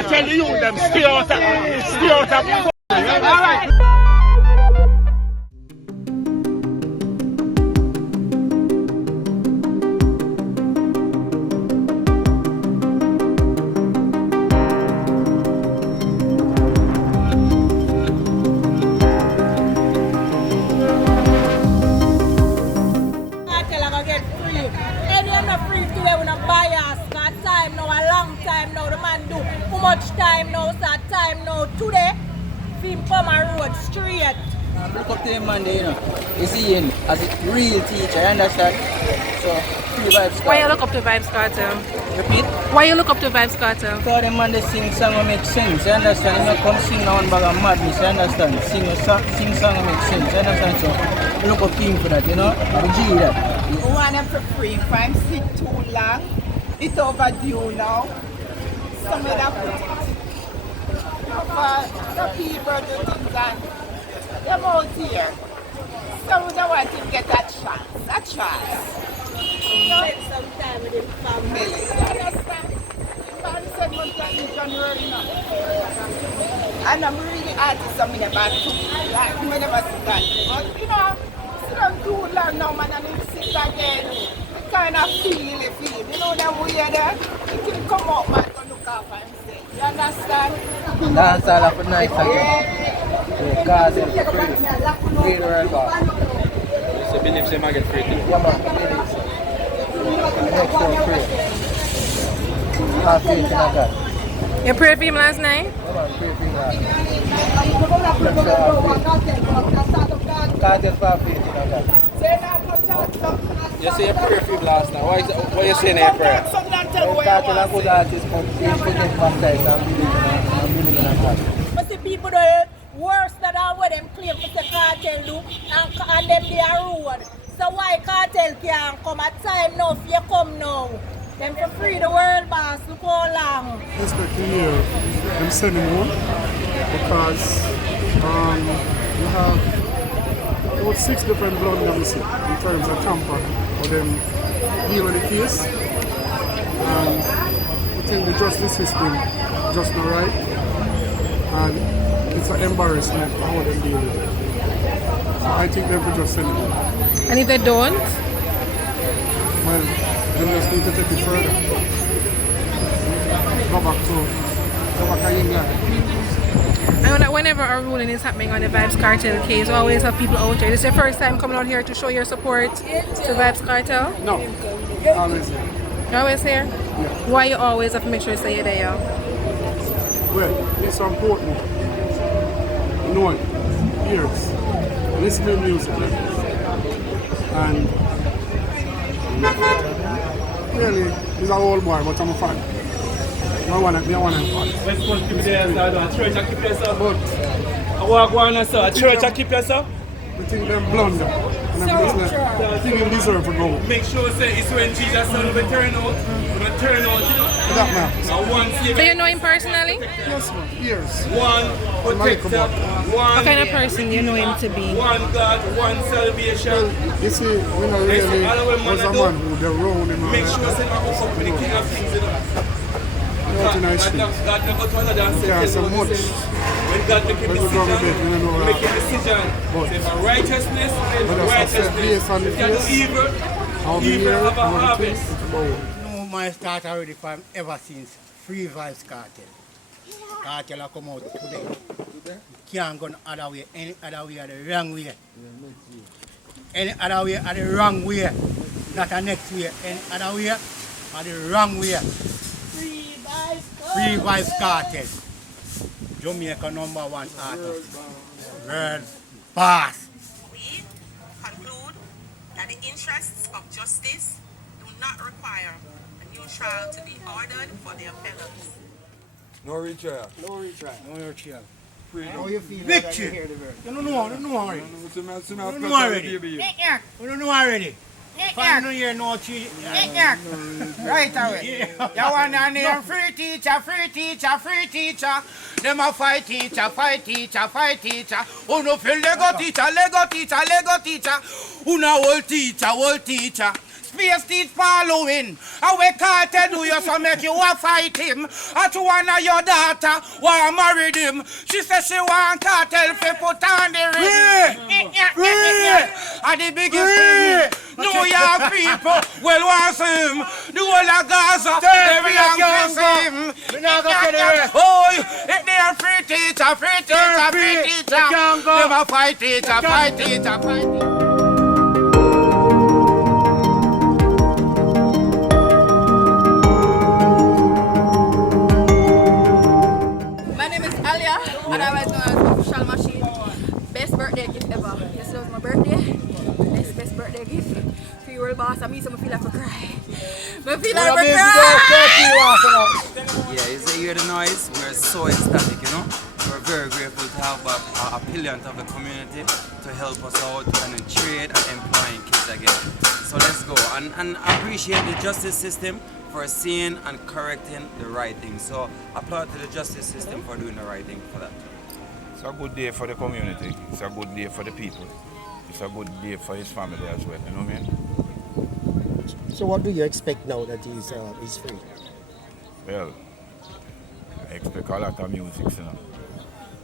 I tell you them stay out of alright. Much time now, that time now. Today, film come and road straight. Look up to him Monday, you know. You see him as a real teacher, you understand? So, free Vybz Kartel. Why you look up to Vybz Kartel? Repeat? Why you look up to Vybz Kartel? Because them man they sing song and make sense, you understand? You don't come sing now one bag of madness, you understand? Sing song and make sense, you understand? So, look up to him for that, you know? I G that. We want them for free. If I'm sick too long, it's overdue now. Some of that put it. The people do things and they're out here. So we don't want to get a chance. Spend some time with the family. You understand? I'm saying month in January now. And I'm really artist, so I never took, like, I never see that. But, you know, sit down too long now, man, and it's sick again. You kind of feel it. You know that we are there? You can come up, man. You understand? Dance all of the night again. Cause it's free. Free world boss. So believe they might get free too? Yeah man, believe so. Next one free. Have faith in God. You prayed for him last night? Yeah man, pray for him last night. Kartel for faith in God. You say you pray for him last night. Why you saying that prayer? Kartel a good artist, but he forget baptized and believe in God. But the people do worse than what them claim for the Kartel do and them they are rude. So why Kartel can't come at time now if you come now? Them for free the world boss, look how long. Expect to hear them sending one because we have about 6 different blood levels in terms of tamper for them deal with the case. And I think the justice system just not right, and it's an embarrassment for how they deal with it. So I think they could just send it on. And if they don't? Well, they just need to take it further. Go back to England. I know that whenever a ruling is happening on the Vybz Kartel case, we always have people out there. This is your first time coming out here to show your support to Vybz Kartel? No, always here. You're always here? Yeah. Why you always have to make sure you say you're there? Well, it's important. Knowing, ears, listening to music, and really, he's an old boy, but I'm a fan. I want to fan. We're supposed to be there, so church and keep yourself. But I walk one and so church and keep yourself. We think they're blunder. And I think they deserve to go. Make sure say it's when Jesus son will turn out. When turn out, you know. That matters. So you know him personally? Yes, man. Years. One protector, one. What kind of person you know him to be? One God, one salvation. Well, you see, we don't really was a man who they rolled him. Make sure say I'm up with the king of kings, you know. Out in our street. God never told her that. Because so much. When God make a decision, say for righteousness, if you do evil, evil have a harvest. No, my start already from ever since Free Vybz Kartel. Kartel have come out today. You can't go other way. Any other way are the wrong way. Any other way are the wrong way. Not the next way. Any other way are the wrong way. Free Vybz Kartel. Jamaica #1 artist. World boss. We conclude that the interests of justice do not require a new trial to be ordered for the appellants. No retrial. No retrial. No retrial. How you feel? Victory. You don't know already. You don't know already. You don't know already. Find no year, no tree. Right away. You want to name free teacher. Them a fight teacher. Who no feel Lego teacher. Who no old teacher. Space teach following. How we Cartel do you so make you a fight him? At one of your daughter want married him. She says she want Cartel to put on the ring. And the biggest thing, New York people will want him. The whole of Gaza, every young person. Oh, if they are free teacher, them a fight teacher. My name is Alia, and I was known as Official Machine. Best birthday gift ever. Yesterday was my birthday. Best birthday gift. For your boss, I mean, so I feel like a cry. I feel like a cry. Yeah, you say you hear the noise? We're so ecstatic, you know? We're very grateful to have a pillant of the community to help us out and in trade and employing kids again. So let's go and appreciate the justice system for seeing and correcting the right thing. So applaud to the justice system for doing the right thing for that. It's a good day for the community. It's a good day for the people. It's a good day for his family as well, you know what I mean? So what do you expect now that he's free? Well, I expect a lot of music, you know,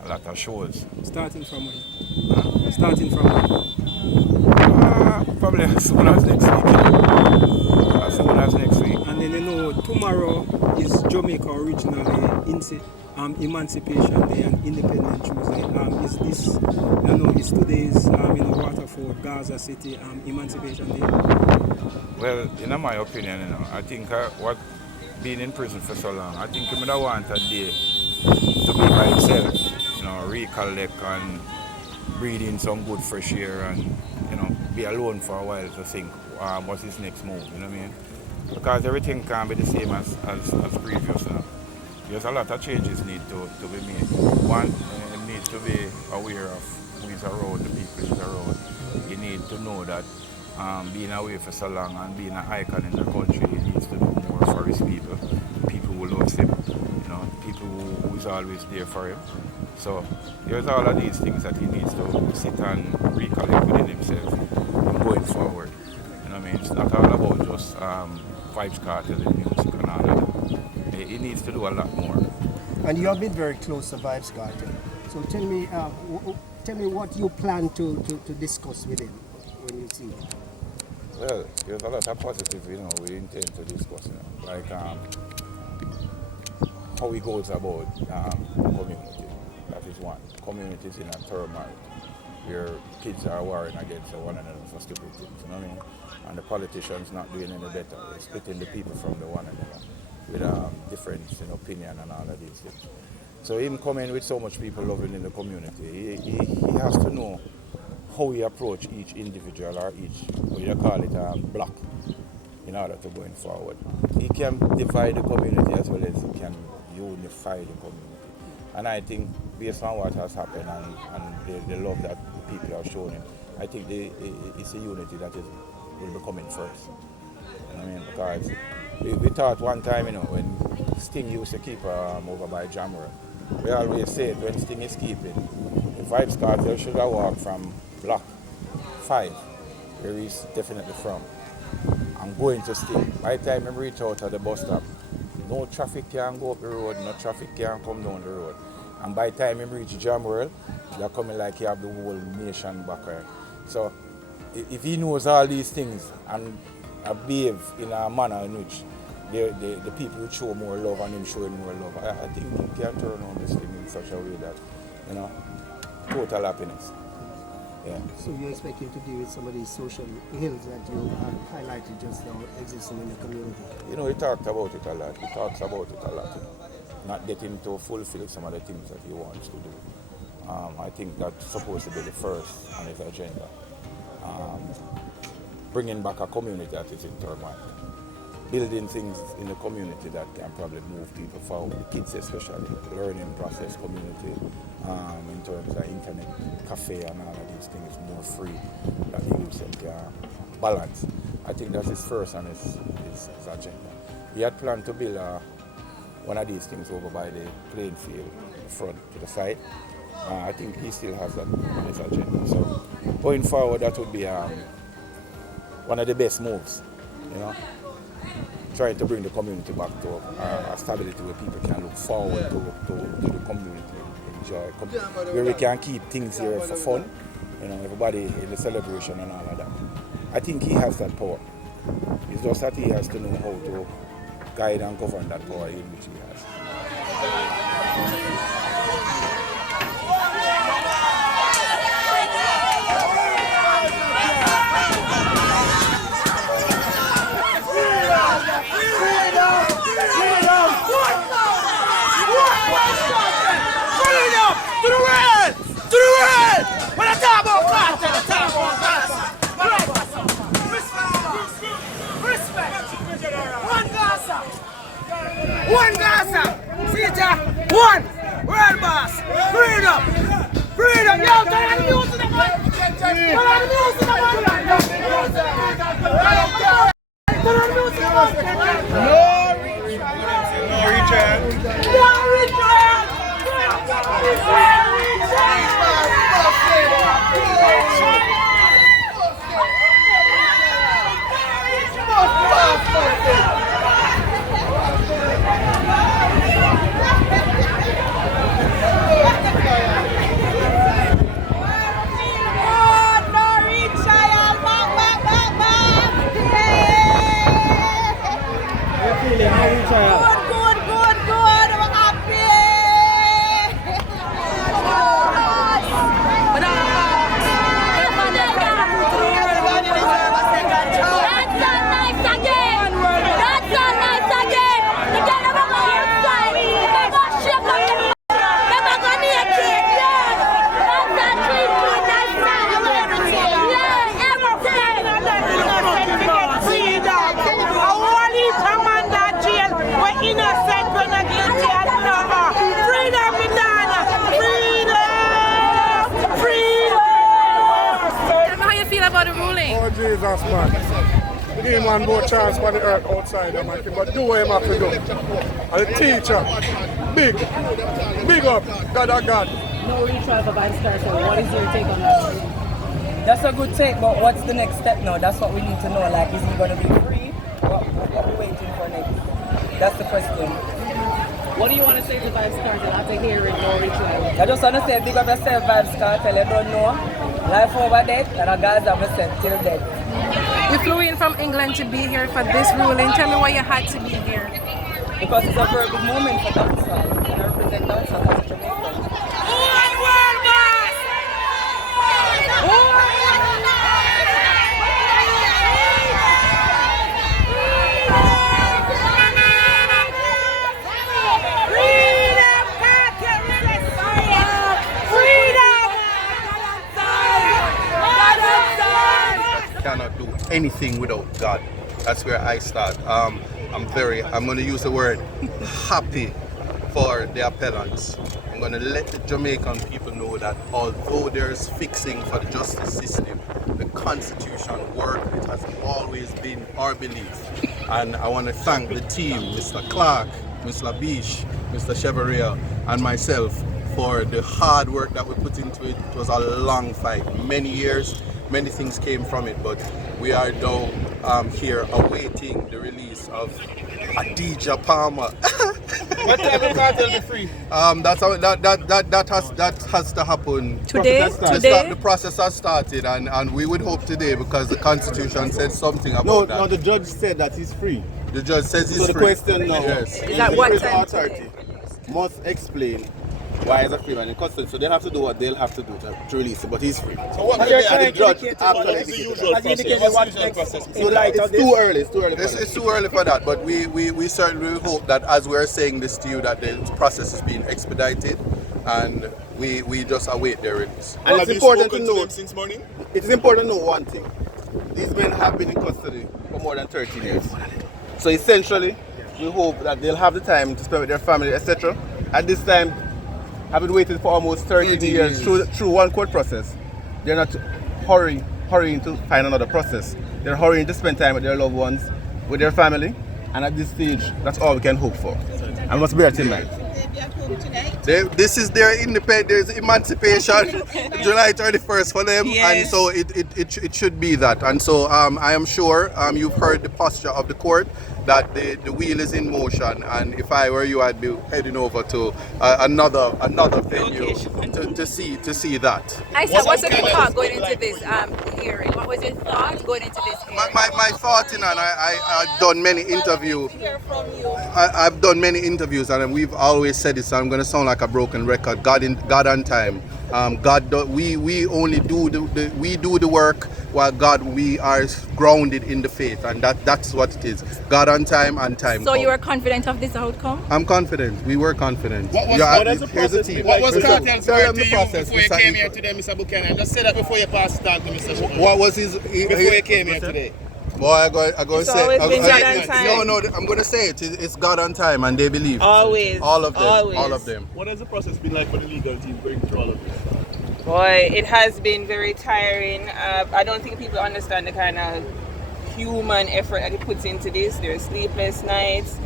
a lot of shows. Starting from when? Starting from when? Probably as soon as next week. As soon as next week. And then you know, tomorrow is Jamaica originally Emancipation Day and Independence Tuesday. Is this, you know, is today's Waterford, Gaza City Emancipation Day? Well, in my opinion, you know, I think what being in prison for so long, I think he would want a day to be by himself, you know, recollect and breathe in some good fresh air and, you know, be alone for a while to think what's his next move, you know what I mean? Because everything can't be the same as previous now. There's a lot of changes need to be made. One, you need to be aware of who is around, the people who is around. You need to know that being away for so long and being an icon in the country, he needs to do more for his people who loves him, you know, people who is always there for him. So there's all of these things that he needs to sit and recollect within himself and going forward. You know what I mean? It's not all about just Vybz Kartel and music and all that. He needs to do a lot more. And you have been very close to Vybz Kartel. So tell me what you plan to discuss with him when you see him. Well, there's a lot of positive, you know, we intend to discuss, you know, like how he goes about the community. That is one. Community is in a turmoil where kids are warring against one another for stupid things, you know what I mean? And the politicians not doing any better. They're splitting the people from the one another with difference in opinion and all of these things. So him coming with so much people loving in the community, he has to know how he approach each individual or each, what you call it, block in order to going forward. He can divide the community as well as he can unify the community. And I think based on what has happened and the love that the people have shown him, I think it's a unity that will be coming first. You know what I mean? Because we thought one time, you know, when Sting used to keep over by Jamaica, we always said when Sting is keeping, the Vybz Kartel should have walked from block 5, where he's definitely from. I'm going to Sting. By the time I reach out at the bus stop, no traffic can go up the road, no traffic can come down the road. And by the time I reach Jam World, they're coming like you have the whole nation back there. So if he knows all these things and behave in a manner in which the people would show more love and him showing more love, I think he can turn on this thing in such a way that, you know, total happiness. Yeah. So you expect him to deal with some of these social ills that you have highlighted just now existing in the community? You know, he talked about it a lot. He talks about it a lot. You know. Not getting to fulfill some of the things that he wants to do. I think that's supposed to be the first on his agenda. Bringing back a community that is in turmoil. Building things in the community that can probably move people forward, the kids especially, learning process community, in terms of internet, cafe and all of these things, more free, that the youth can balance. I think that's his first on his agenda. He had planned to build one of these things over by the playing field, front to the side. I think he still has that on his agenda. So going forward, that would be one of the best moves, you know. try to bring the community back to a stability where people can look forward to the community, enjoy, where we can keep things here for fun, you know, everybody in the celebration and all of that. I think he has that power. It's just that he has to know how to guide and govern that power in which he has. To the world! To the world! When I talk about Kartel, I talk about Gaza. Respect! One Gaza! One Gaza! See ya! One! World boss! Freedom! Freedom! Yo, turn on the music, man! Turn on the music, man! Turn on the music, man! No return. No return! Jesus, man. We give him one more chance for the earth outside, man. But do what he have to do. And the teacher, big up, God of God. No retrial for Vybz Kartel. What is your take on that? That's a good take, but what's the next step now? That's what we need to know. Like, is he going to be free? What are we waiting for next? That's the question. What do you want to say to Vybz Kartel after hearing no retrial? I just want to say, big up yourself, Vybz Kartel. You don't know. Life over death, and a Gaza myself till death. You flew in from England to be here for this ruling. Tell me why you had to be here. Because it's a very good moment for dancehall, and I represent dancehall as a Jamaican. Cannot do anything without God. That's where I start. I'm going to use the word happy for the appellants. I'm going to let the Jamaican people know that although there's fixing for the justice system, the Constitution works. It has always been our belief. And I want to thank the team, Mr. Clark, Mr. Bish, Mr. Chevalier, and myself for the hard work that we put into it. It was a long fight, many years. Many things came from it, but we are now here awaiting the release of Adidja Palmer. What time will Kartel be free? That has to happen today. The process has started, and we would hope today because the Constitution said something about that. No, the judge said that he's free. The judge says he's free. So the question now is that what authority must explain why is a free man in custody, so they'll have to do what they'll have to do to release it, but he's free. So what the judge after the usual process? So it's too early. It's too early for that, but we certainly hope that as we're saying this to you that the process is being expedited and we just await their release. And it's important to know since morning? It is important to know one thing. These men have been in custody for more than 13 years. So essentially, we hope that they'll have the time to spend with their family, etc. At this time, having waited for almost 30 years through one court process, they're not hurrying to find another process. They're hurrying to spend time with their loved ones, with their family, and at this stage, that's all we can hope for. And must bear it in mind. This is their independence, emancipation, July 31st for them, and so it should be that. And so I am sure you've heard the posture of the court. that the wheel is in motion, and if I were you, I'd be heading over to another venue to see that. I said, what's your thought going into this hearing? What was your thought going into this hearing? My thought, and I've done many interviews. I've done many interviews, and we've always said this. So I'm going to sound like a broken record. God on time. We only do the work while God, we are grounded in the faith, and that's what it is. God on time and time. So you are confident of this outcome? I'm confident. We were confident. What was Kartel's word to you before you came here today, Mr. Buchanan? Just say that before you pass it on to Mr. Shepard. What was his? Before you came here today. Boy, I'm going to say. No, I'm going to say it. It's God on time, and they believe. Always. All of them. Always. All of them. What has the process been like for the legal team going through all of this? Boy, it has been very tiring. I don't think people understand the kind of human effort that it puts into this. There's sleepless nights.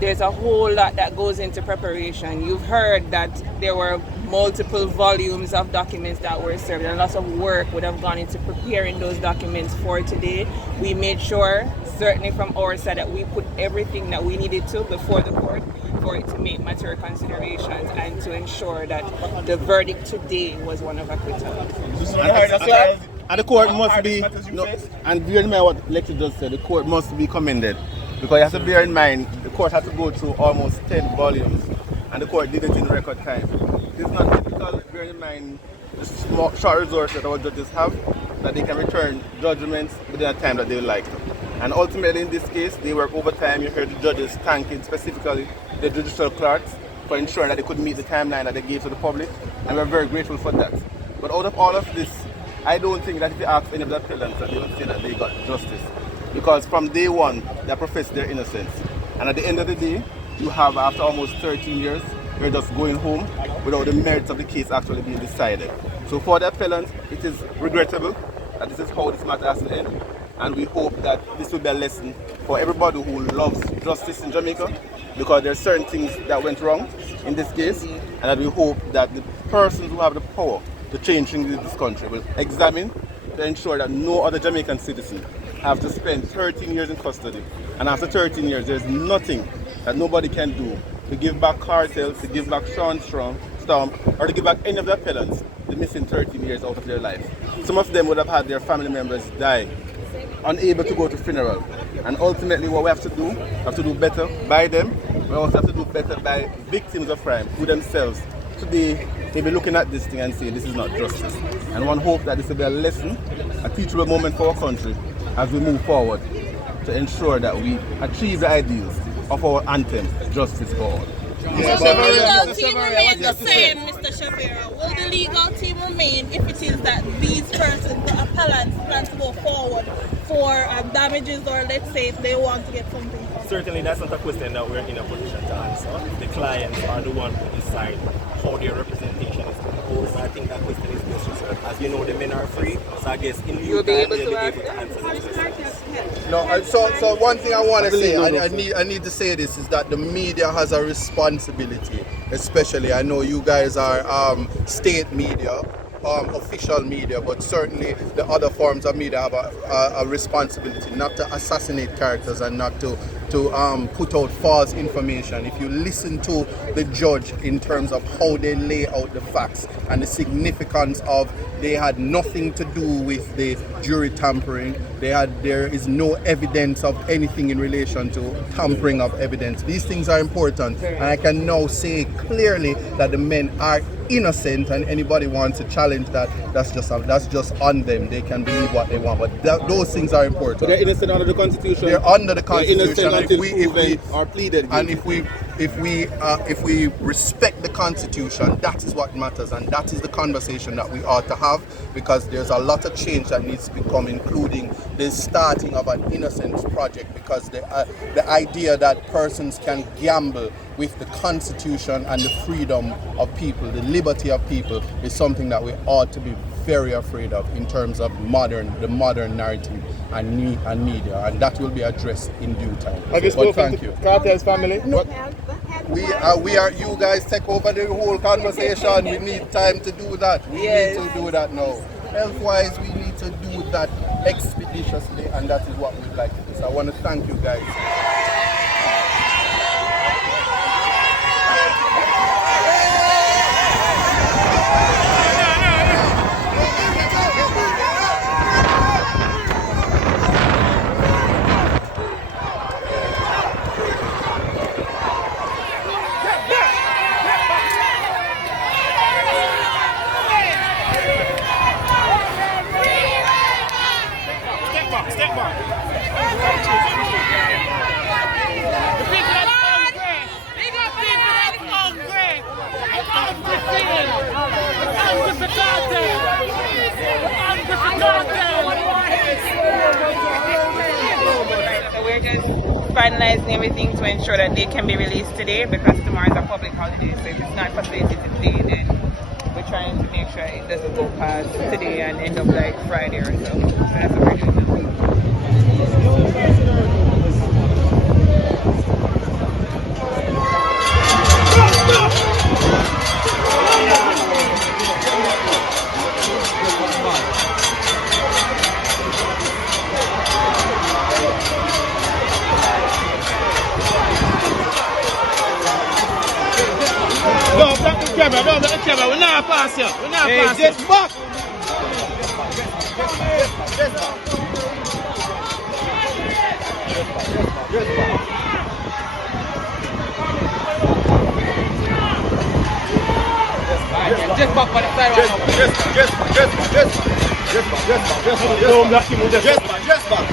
There's a whole lot that goes into preparation. You've heard that there were multiple volumes of documents that were served, and lots of work would have gone into preparing those documents for today. We made sure, certainly from our side, that we put everything that we needed to before the court for it to make mature considerations and to ensure that the verdict today was one of acquittal. And the court must be, and bear in mind what Lexi just said, the court must be commended. Because you have to bear in mind, the court had to go through almost 10 volumes, and the court did it in record time. It's not typical, bear in mind, the short resources that our judges have, that they can return judgments within a time that they would like to. And ultimately in this case, they work overtime. You heard the judges thanking specifically the judicial clerks for ensuring that they could meet the timeline that they gave to the public, and we're very grateful for that. But out of all of this, I don't think that if you ask any of the appellants that they would say that they got justice. Because from day one, they profess their innocence. And at the end of the day, you have, after almost 13 years, you're just going home without the merits of the case actually being decided. So for the appellants, it is regrettable that this is how this matter has to end. And we hope that this will be a lesson for everybody who loves justice in Jamaica, because there are certain things that went wrong in this case, and that we hope that the persons who have the power to change things in this country will examine to ensure that no other Jamaican citizen have to spend 13 years in custody. And after 13 years, there's nothing that nobody can do to give back Kartel, to give back Sean Storm, or to give back any of the appellants the missing 13 years out of their life. Some of them would have had their family members die, unable to go to funeral. And ultimately what we have to do better by them. We also have to do better by victims of crime, who themselves, today, they'll be looking at this thing and saying this is not justice. And one hope that this will be a lesson, a teachable moment for our country as we move forward to ensure that we achieve the ideals of our anthem, justice for all. Will the legal team remain the same, Mr. Shavira? Will the legal team remain if it is that these persons, the appellants, plan to go forward for damages, or let's say if they want to get something? Certainly that's not a question that we're in a position to answer. The clients are the ones who decide how their representation is composed. I think that question is best reserved. As you know, the men are free, so I guess in due time they'll be able to answer those questions. No, so one thing I want to say, I need to say this, is that the media has a responsibility, especially, I know you guys are state media, official media, but certainly the other forms of media have a responsibility not to assassinate characters and not to put out false information. If you listen to the judge in terms of how they lay out the facts and the significance of they had nothing to do with the jury tampering, there is no evidence of anything in relation to tampering of evidence. These things are important, and I can now say clearly that the men are innocent, and anybody wants to challenge that, that's just on them. They can believe what they want, but those things are important. So they're innocent under the Constitution? They're under the Constitution. And if we respect the Constitution, that is what matters, and that is the conversation that we ought to have, because there's a lot of change that needs to become, including the starting of an innocence project, because the idea that persons can gamble with the Constitution and the freedom of people, the liberty of people, is something that we ought to be very afraid of in terms of the modern narrative and media, and that will be addressed in due time. Have you spoken to Kartel's family? We are. You guys take over the whole conversation. We need time to do that. We need to do that now. Health-wise, we need to do that expeditiously, and that is what we'd like to do. So I want to thank you guys. we're just finalizing everything to ensure that they can be released today because tomorrow is a public holiday. So if it's not facilitated today, then we're trying to make sure it doesn't go past today and end up like Friday or so. So that's what we're doing now. Don't block the camera, don't block the camera. We're not pass here. We're not pass here. Just back. Just back for the side. Don't block him. Just back.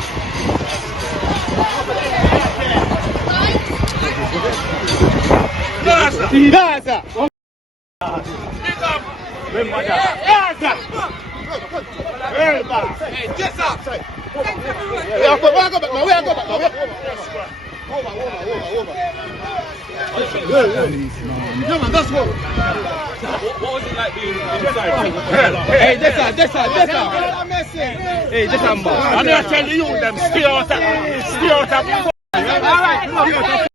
Gaza! What was it like being inside? Hey, this I'm gonna tell you them stay out of alright.